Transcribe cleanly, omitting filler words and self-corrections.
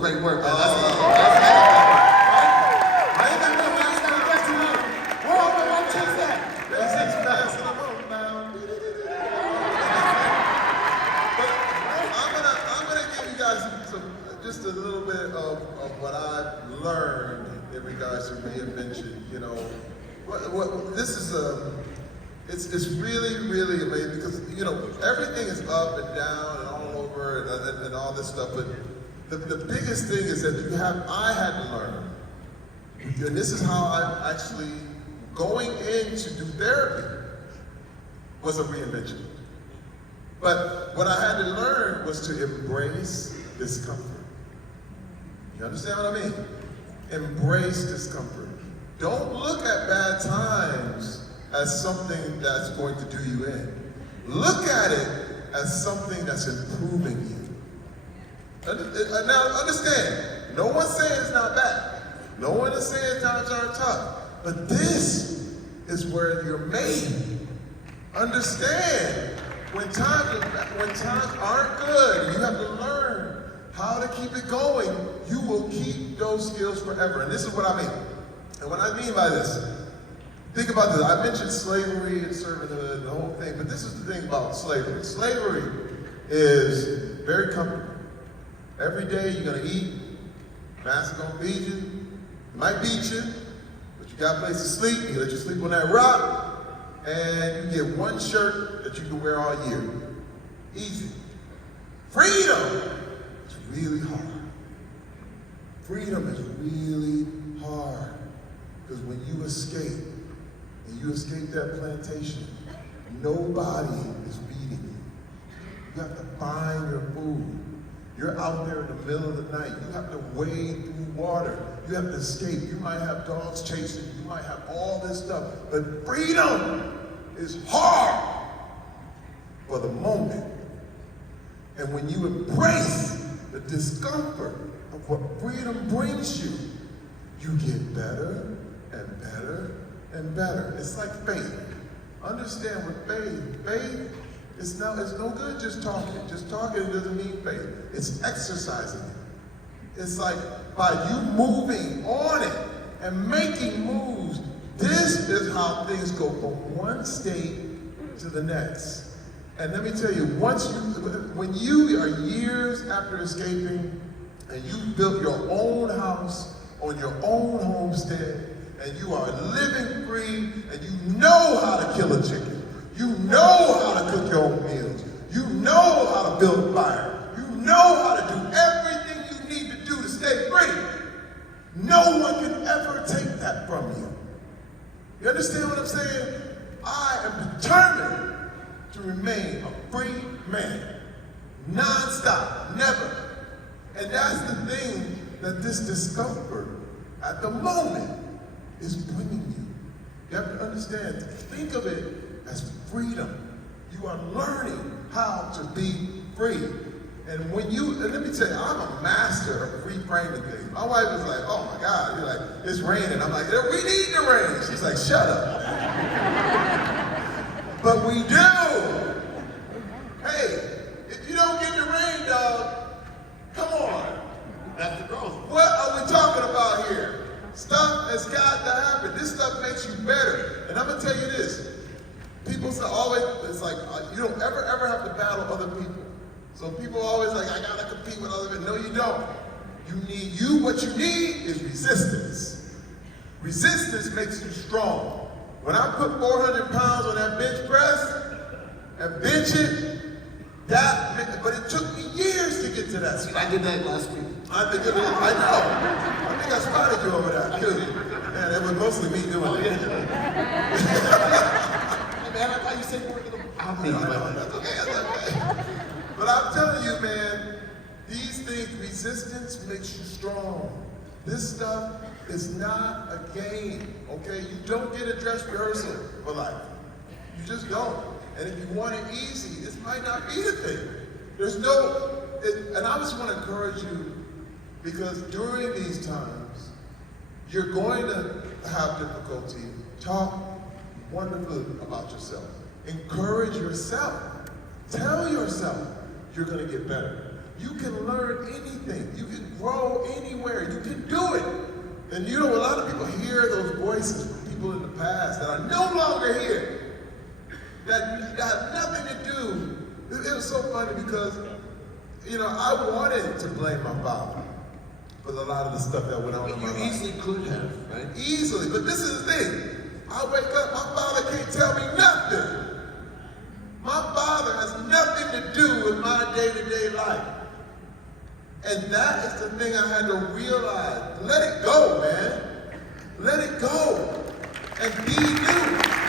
great work, man. Just a little bit of what I've learned in regards to reinvention. You know, this is it's really amazing because you know everything is up and down and all over and all this stuff. But the biggest thing is that I had to learn, and this is how I actually going in to do therapy was a reinvention. But what I had to learn was to embrace discomfort. You understand what I mean? Embrace discomfort. Don't look at bad times as something that's going to do you in. Look at it as something that's improving you. Now understand, no one's saying it's not bad. No one is saying times aren't tough. But this is where you're made. Understand, when times aren't good, you have to learn how to keep it going. You will keep those skills forever. And this is what I mean. And what I mean by this, think about this. I mentioned slavery and servanthood and the whole thing, but this is the thing about slavery. Slavery is very comfortable. Every day you're gonna eat, master gonna feed you, might beat you, but you got a place to sleep, you let you sleep on that rock, and you get one shirt that you can wear all year. Easy. Freedom! Really hard. Freedom is really hard because when you escape and you escape that plantation, nobody is beating you. You have to find your food. You're out there in the middle of the night. You have to wade through water. You have to escape. You might have dogs chasing you. You might have all this stuff. But freedom is hard for the moment. And when you embrace the discomfort of what freedom brings you, you get better and better and better. It's like faith. Understand with faith, it's no good just talking. Just talking doesn't mean faith. It's exercising it. It's like by you moving on it and making moves, this is how things go from one state to the next. And let me tell you, when you are years after escaping and you built your own house on your own homestead and you are living free and you know how to kill a chicken, you know how to cook your own meals, you know how to build a fire, you know how to do everything you need to do to stay free, no one can ever take that from you. You understand what I'm saying? I am determined to remain a free man, non-stop, never. And that's the thing that this discomfort at the moment is bringing you. You have to understand, think of it as freedom. You are learning how to be free. And let me tell you, I'm a master of reframing things. My wife is like, oh my God, you're like, it's raining. I'm like, we need the rain. She's like, shut up. But we do. Hey, if you don't get the rain, dog, come on. That's the growth. What are we talking about here? Stuff has got to happen. This stuff makes you better. And I'm gonna tell you this. People say always, it's like, you don't ever have to battle other people. So people always like, I gotta compete with other people. No, you don't. What you need is resistance. Resistance makes you strong. When I put 400 pounds on that bench press and bench it, but it took me years to get to that spot. I did that last week. I know. I think I spotted you over there, too. Man, it was mostly me doing it. Hey, man, I thought you said you were going to out me. That's okay. But I'm telling you, man, these things, resistance makes you strong. This stuff is not a game, okay? You don't get a dress rehearsal for life. You just don't. And if you want it easy, this might not be the thing. And I just want to encourage you, because during these times, you're going to have difficulty. Talk wonderfully about yourself. Encourage yourself. Tell yourself you're going to get better. You can learn anything. You can grow anywhere. You can do it. And you know, a lot of people hear those voices from people in the past that are no longer here, that have nothing to do. It was so funny because, you know, I wanted to blame my father for a lot of the stuff that went on in my life. You easily could have, right? Easily, but this is the thing. I wake up, my father can't tell me nothing. My father has nothing to do with my day-to-day life. And that is the thing I had to realize. Let it go, man. Let it go. And be you.